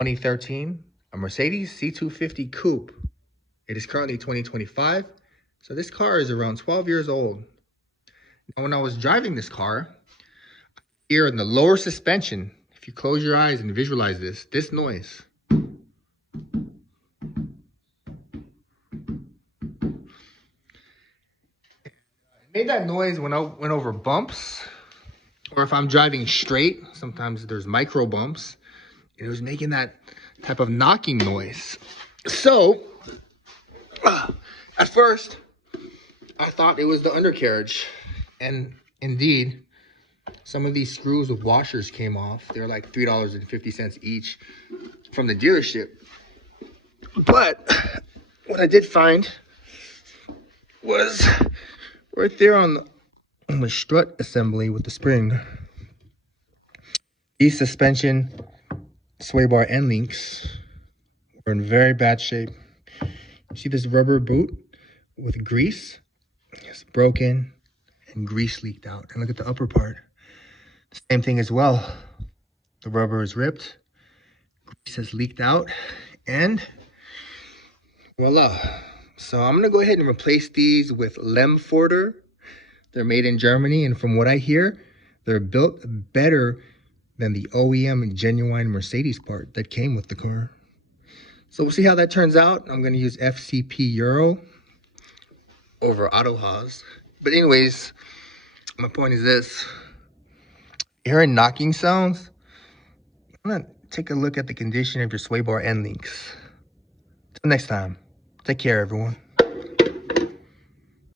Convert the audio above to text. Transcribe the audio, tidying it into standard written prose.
2013, a Mercedes C250 Coupe. It is currently 2025, so this car is around 12 years old. Now, when I was driving this car, here in the lower suspension, if you close your eyes and visualize this noise. It made that noise when I went over bumps, or if I'm driving straight, sometimes there's micro bumps. It was making that type of knocking noise. So, at first, I thought it was the undercarriage. And indeed, some of these screws with washers came off. They're like $3.50 each from the dealership. But what I did find was right there on the strut assembly with the spring. These suspension sway bar end links were in very bad shape. You see this rubber boot with grease? It's broken and grease leaked out. And look at the upper part. Same thing as well. The rubber is ripped, grease has leaked out, and voila. So I'm gonna go ahead and replace these with Lemforder. They're made in Germany, and from what I hear, they're built better than the OEM and genuine Mercedes part that came with the car. So we'll see how that turns out. I'm gonna use FCP Euro over AutoHaus. But anyways, my point is this. Hearing knocking sounds, I'm gonna take a look at the condition of your sway bar end links. Till next time, take care everyone.